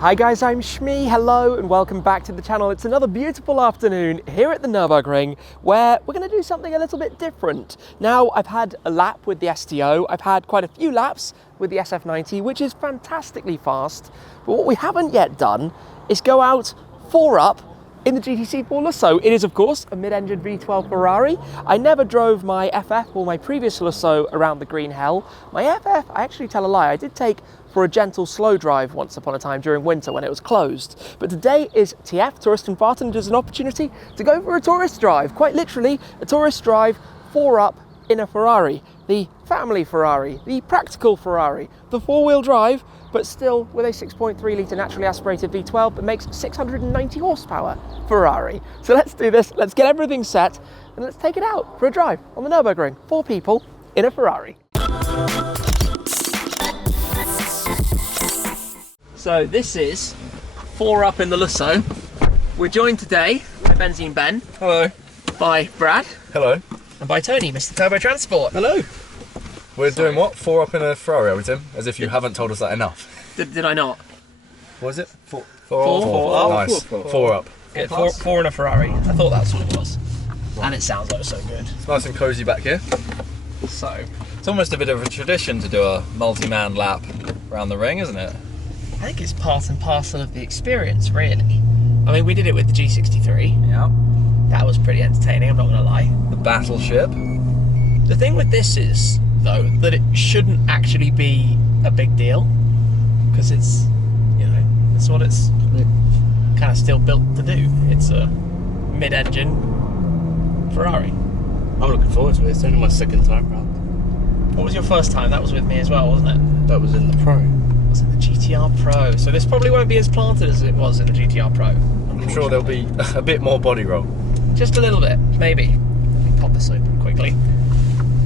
Hi guys, I'm Shmee, hello and welcome back to the channel. It's another beautiful afternoon here at the Nürburgring where we're going to do something a little bit different. Now, I've had a lap with the STO, I've had quite a few laps with the SF90, which is fantastically fast, but what we haven't yet done is go out 4-up in the GTC4Lusso. It is, of course, a mid-engine V12 Ferrari. I never drove my FF or my previous Lusso around the green hell. My FF, I actually tell a lie, I did take for a gentle slow drive once upon a time during winter when it was closed. But today is TF, Touristenfahrten, and there's an opportunity to go for a tourist drive, quite literally a tourist drive 4-up in a Ferrari. The family Ferrari, the practical Ferrari, the 4-wheel drive, but still with a 6.3 litre naturally aspirated V12 that makes 690 horsepower Ferrari. So let's do this, let's get everything set, and let's take it out for a drive on the Nürburgring. 4 people in a Ferrari. So this is 4-up in the Lusso. We're joined today by Benzine Ben. Hello. By Brad. Hello. And by Tony, Mr. Turbo Transport. Hello. We're doing what? 4-up in a Ferrari, are we, Tim? As if you haven't told us that enough. Did I not? What is it? Four. Nice. 4-up. Good. Four in a Ferrari. I thought that's what it was. Right. And it sounds like so good. It's nice and cosy back here. So, it's almost a bit of a tradition to do a multi-man lap around the ring, isn't it? I think it's part and parcel of the experience, really. I mean, we did it with the G63. Yeah. That was pretty entertaining, I'm not going to lie. The battleship. The thing with this is, though, that it shouldn't actually be a big deal. Because it's, you know, it's what it's kind of still built to do. It's a mid-engine Ferrari. I'm looking forward to it. It's only my second time round. What was your first time? That was with me as well, wasn't it? That was in the Pro. Was it the GTR Pro? So this probably won't be as planted as it was in the GTR Pro. I'm sure there'll be a bit more body roll. Just a little bit, maybe. Let me pop this open quickly.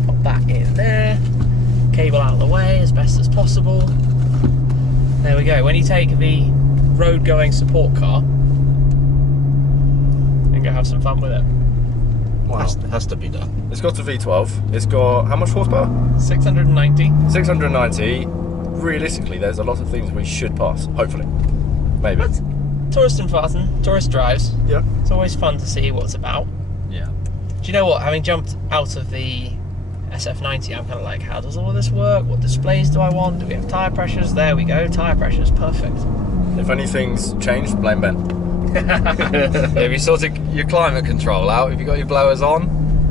Pop that in there. Cable out of the way as best as possible. There we go. When you take the road-going support car, and go have some fun with it. Wow. Has to be done. It's got a V12. It's got how much horsepower? 690. 690. Realistically, there's a lot of things we should pass. Hopefully. Maybe. But Touristenfahrten, tourist drives. Yeah. It's always fun to see what it's about. Yeah. Do you know what? Having jumped out of the SF90, I'm kind of like, how does all of this work? What displays do I want? Do we have tyre pressures? There we go, tyre pressures, perfect. If anything's changed, blame Ben. Have you sorted your climate control out? Have you got your blowers on?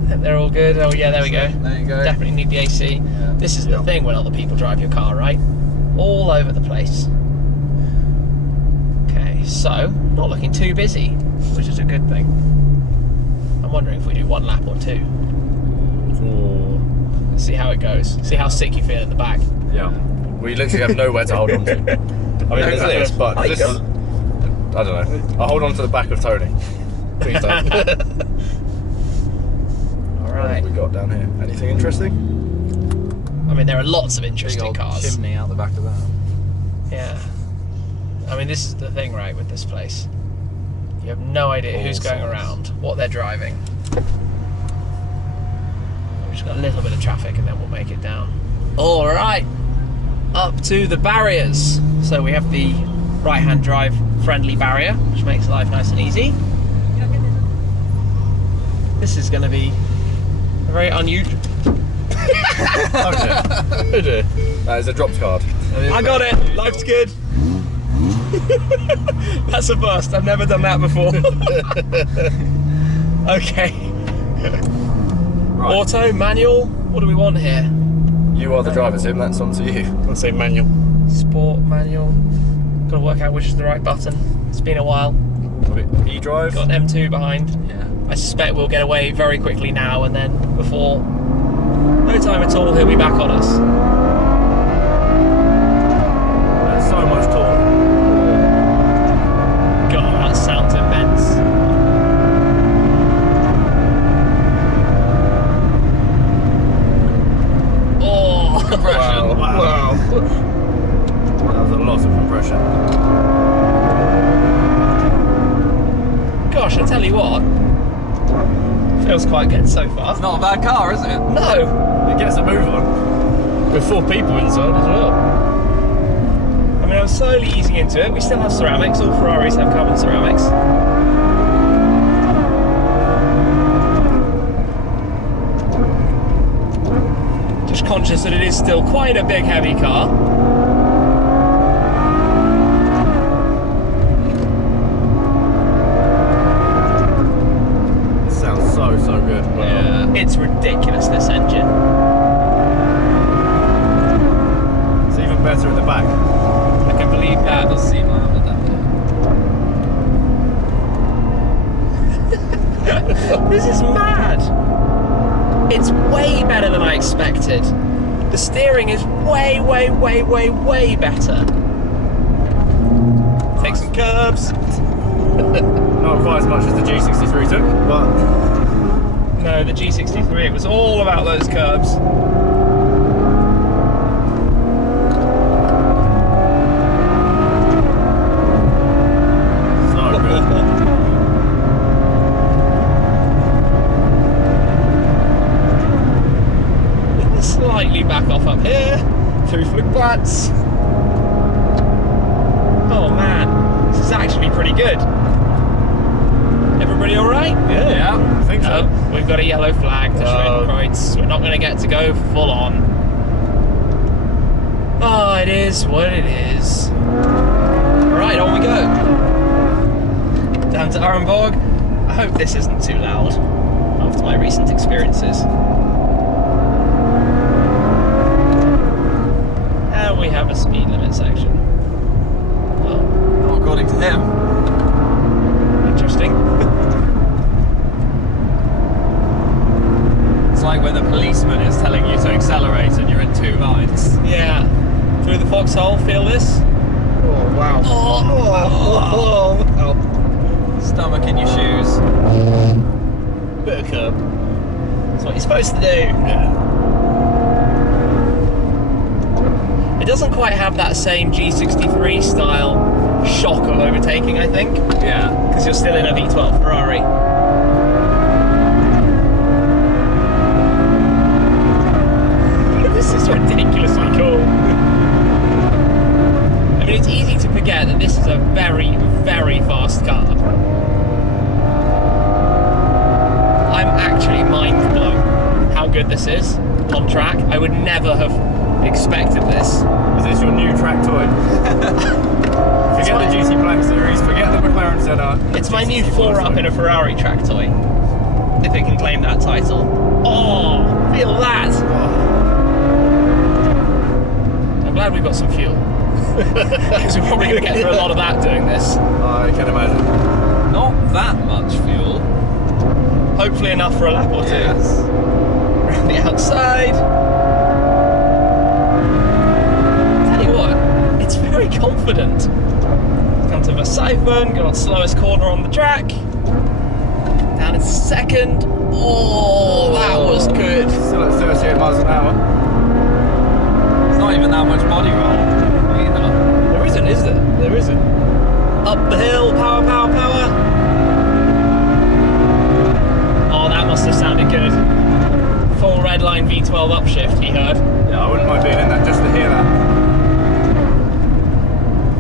They're all good. Oh yeah, there we go. There you go. Definitely need the AC. Yeah. This is the thing when other people drive your car, right? All over the place. Okay, so not looking too busy, which is a good thing. I'm wondering if we do 1 lap or 2. Let's see how it goes. See how sick you feel in the back. Yeah. We literally have nowhere to hold on to. I mean, there's this, but this is, I don't know. I'll hold on to the back of Tony. Please don't. What have we got down here? Anything interesting? I mean, there are lots of Big interesting old cars. chimney out the back of that. Yeah. I mean, this is the thing, right, with this place. You have no idea who's going around, what they're driving. We've just got a little bit of traffic and then we'll make it down. All right, up to the barriers. So we have the right-hand drive friendly barrier, which makes life nice and easy. This is going to be very unusual. Okay. That is a dropped card. I got it. Life's good. That's a first. I've never done that before. Okay. Right. Auto, manual. What do we want here? You are the driver, Tim. That's on to you. I'll say manual. Sport, manual. Got to work out which is the right button. It's been a while. E-drive. Got an M2 behind. Yeah. I suspect we'll get away very quickly now, and then before no time at all, he'll be back on us. There's so much torque. God, that sounds immense. Oh, Compression. Wow. That was a lot of compression. gosh, I tell you what, feels quite good so far. It's not a bad car, is it? No! It gets a move on. With 4 people inside as well. I mean, I'm slowly easing into it. We still have ceramics, all Ferraris have carbon ceramics. Just conscious that it is still quite a big, heavy car. It sounds so good. Yeah. It's ridiculous, this engine. It's even better at the back. I can believe that. It does seem like I'm adapted. This is mad. It's way better than I expected. The steering is way better. Take some curves. Not quite as much as the G63 took, but... No, the G63, it was all about those curves. So good. Slightly back off up here, through Flugplatz. Oh man, this is actually pretty good. Everybody all right? Yeah, I think so. We've got a yellow flag to Schwedenkreuz. We're not going to get to go full on. Oh, it is what it is. Right, on we go. Down to Arenborg. I hope this isn't too loud after my recent experiences. And we have a speed limit section. Well, Not according to him. interesting. It's like when the policeman is telling you to accelerate and you're in 2 lines. Yeah. Through the foxhole, feel this? Oh, wow. Oh. Stomach in your shoes. Bit of curb. That's what you're supposed to do. Yeah. It doesn't quite have that same G63 style shock of overtaking, I think, Yeah. because you're still in a V12 Ferrari. This is ridiculously cool. I mean, it's easy to forget that this is a very fast car. I'm actually mind blown how good this is on track. I would never have expected this. Is this your new track toy? Forget the GT Black Series, forget the McLaren Senna. It's my new 4-up in a Ferrari track toy, if it can claim that title. Oh, feel that! I'm glad we've got some fuel, because we're probably going to get through a lot of that doing this. I can imagine. Not that much fuel. Hopefully enough for a lap or two. Yes. Around the outside. Tell you what, it's very confident. Come to Versiphon, got slowest corner on the track. Down into second. Oh, that was good. Still at 38 miles an hour. It's not even that much body roll either. There isn't, is there? There isn't. Up the hill, power. Oh, that must have sounded good. Full redline V12 upshift, he heard. Yeah, I wouldn't mind being in that just to hear that.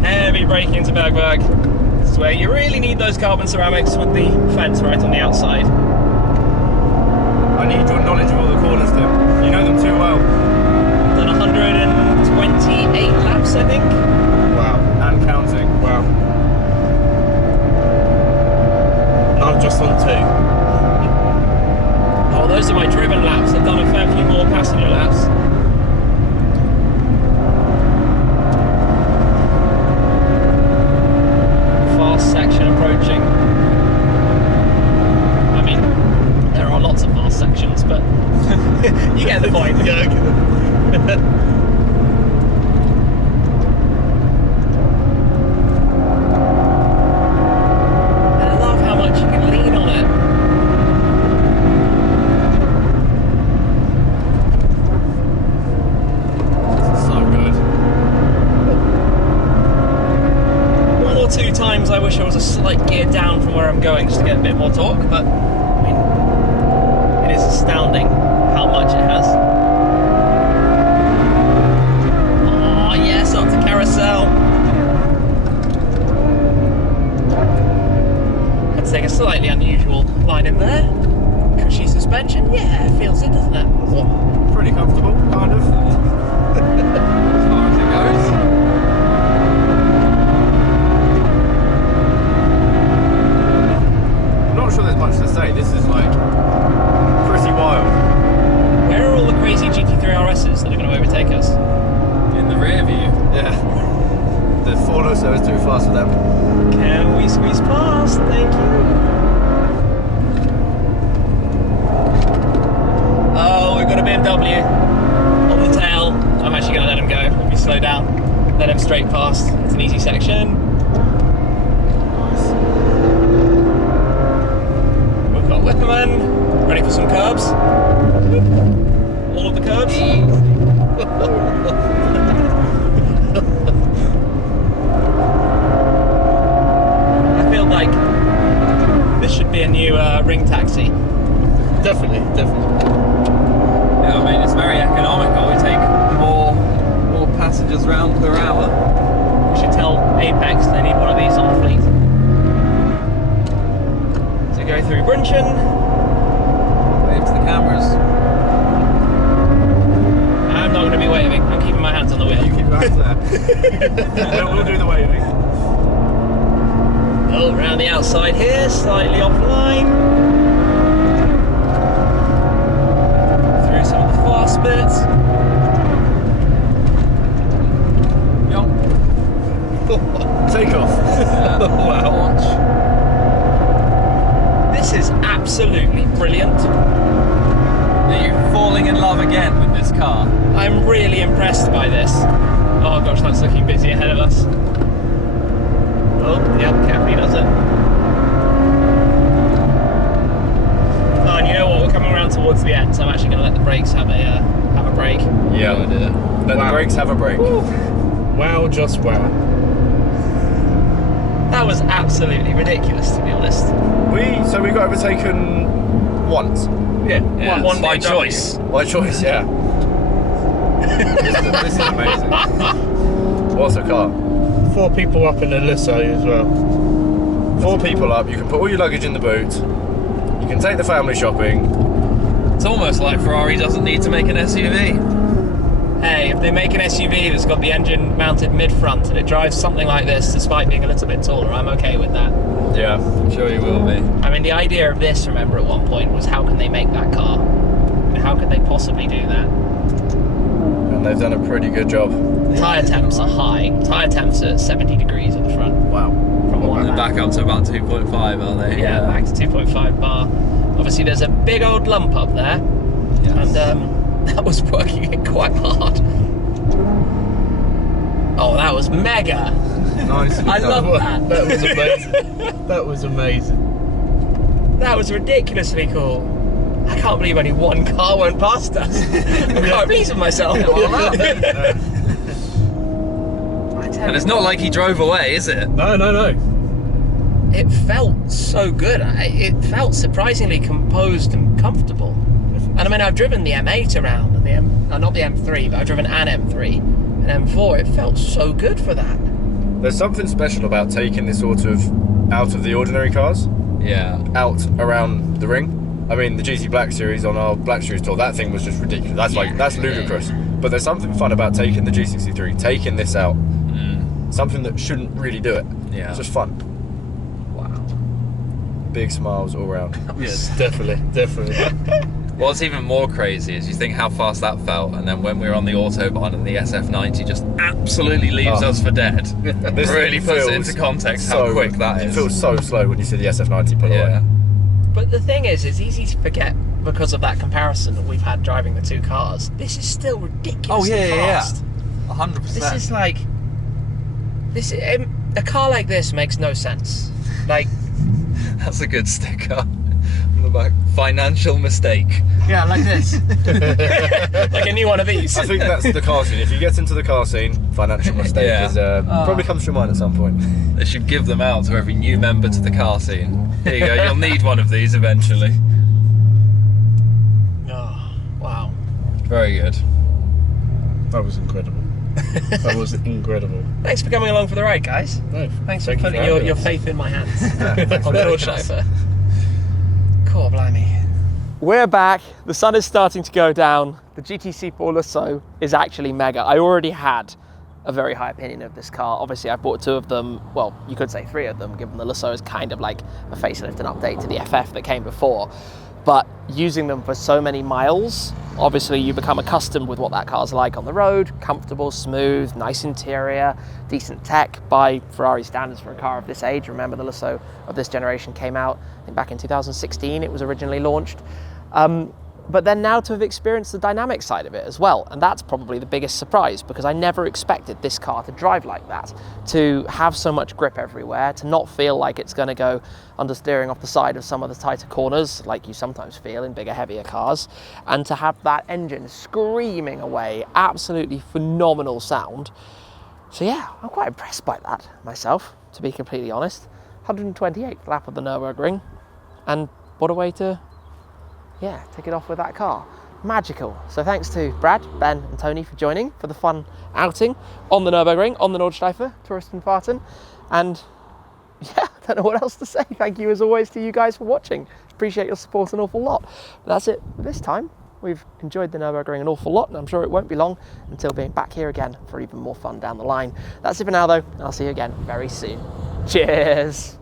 Heavy braking into Bergwerk. This is where you really need those carbon ceramics with the fence right on the outside. I need your knowledge of all the corners, Tim. You know them too well. Done 128 laps, I think. Wow. And counting. Wow. I'm just on 2. Oh, those are my driven laps. I've done a fair few more passenger laps. Fast section approaching. I mean, there are lots of fast sections, but you get the point. I love how much you can lean on it. So good. One or two times I wish I was a slight gear down from where I'm going just to get a bit more torque, but I mean, it is astounding how much it has. Oh yes, up to carousel. slightly unusual line in there. Cushy suspension, yeah, it feels it, doesn't it? Pretty comfortable, kind of. As far as it goes. I'm not sure there's much to say. This is like pretty wild. Where are all the crazy GT3 RSs that are going to overtake us? In the rear view. Yeah. The 4Lusso is too fast for them. Can we squeeze past? Thank you. Oh, we've got a BMW on the tail. I'm actually going to let him go. If we slow down, let him straight past. It's an easy section. We've got Whipperman. Ready for some curbs? All of the curbs? I feel like this should be a new ring taxi. Definitely. Yeah, I mean, it's very economical. We take more passengers round per hour. We should tell Apex they need one of these on the fleet. So go through Brunchen. Wave to the cameras. I'm not going to be waving. I'm keeping my hands on the wheel. You keep your hands there. We'll do the waving. Oh, around the outside here, slightly offline. Through some of the fast bits. Take off. Wow. This is absolutely brilliant. Are you falling in love again with this car? I'm really impressed by this. Oh gosh, that's looking busy ahead of us. Oh, yep, carefully does it. Oh, and you know what? We're coming around towards the end, so I'm actually going to let the brakes have a break. Yeah, Good idea. let the brakes have a break. Wow, just wow. That was absolutely ridiculous, to be honest. So we got overtaken once. Yeah, One by BMW. choice. By choice, yeah. this is amazing. What a car. 4 people up in the Lusso as well. 4 people up, you can put all your luggage in the boot, you can take the family shopping. It's almost like Ferrari doesn't need to make an SUV. Hey, if they make an SUV that's got the engine mounted mid-front and it drives something like this despite being a little bit taller, I'm okay with that. Yeah. I'm sure you will be. I mean, the idea of this, remember, at one point was how can they make that car? And how could they possibly do that? And they've done a pretty good job. Tyre temps are high. Tyre temps are 70 degrees at the front. Wow. From one They're back up to about 2.5, are they? Yeah, back to 2.5 bar. Obviously, there's a big old lump up there, Yes. and that was working it quite hard. Oh, that was mega! Nice. I love that. That was amazing. That was amazing. That was ridiculously cool. I can't believe only one car went past us. I'm quite pleased with myself. And it's not like he drove away, is it? No. It felt so good. It felt surprisingly composed and comfortable. And I mean, I've driven the M8 around, and not the M3, but I've driven an M3 and M4. It felt so good for that. There's something special about taking this sort of out of the ordinary cars, Yeah. out around the ring. I mean, the GT Black Series on our Black Series tour, that thing was just ridiculous. That's ludicrous. But there's something fun about taking the G63, taking this out. Something that shouldn't really do it. Yeah. It's just fun. Wow. Big smiles all round. Yes, definitely. What's even more crazy is you think how fast that felt, and then when we were on the Autobahn and the SF90 just absolutely leaves us for dead. This Really thing puts it feels into context how quick that is. It feels so slow when you see the SF90 pull Yeah. away. But the thing is, it's easy to forget because of that comparison that we've had driving the two cars. This is still ridiculously fast. 100%. This is like... a car like this makes no sense. Like... That's a good sticker on the back. Financial mistake. Yeah, like this. Like a new one of these. I think that's the car scene. If you get into the car scene, financial mistake Yeah. is probably comes to your mind at some point. They should give them out to every new member to the car scene. Here you go, you'll need one of these eventually. Oh, wow. Very good. That was incredible. That was incredible. Thanks for coming along for the ride, guys. No, Thanks for thank you putting having your us. faith in my hands. Thanks On for the having Nordschleife. Cool, blimey. We're back. The sun is starting to go down. The GTC4Lusso is actually mega. I already had a very high opinion of this car. Obviously, I bought 2 of them. Well, you could say 3 of them, given the Lusso is kind of like a facelift and update to the FF that came before. But using them for so many miles, obviously you become accustomed with what that car's like on the road. Comfortable, smooth, nice interior, decent tech by Ferrari standards for a car of this age. Remember, the Lusso of this generation came out, I think, back in 2016. It was originally launched. But then now to have experienced the dynamic side of it as well. And that's probably the biggest surprise, because I never expected this car to drive like that, to have so much grip everywhere, to not feel like it's going to go understeering off the side of some of the tighter corners like you sometimes feel in bigger, heavier cars, and to have that engine screaming away, absolutely phenomenal sound. So yeah, I'm quite impressed by that myself, to be completely honest. 128th lap of the Nürburgring, and what a way to take it off with that car. Magical. So thanks to Brad, Ben and Tony for joining for the fun outing on the Nürburgring, on the Nordschleife, Touristenfahrten. And yeah, I don't know what else to say. Thank you as always to you guys for watching. Appreciate your support an awful lot. But that's it for this time. We've enjoyed the Nürburgring an awful lot, and I'm sure it won't be long until being back here again for even more fun down the line. That's it for now though, and I'll see you again very soon. Cheers.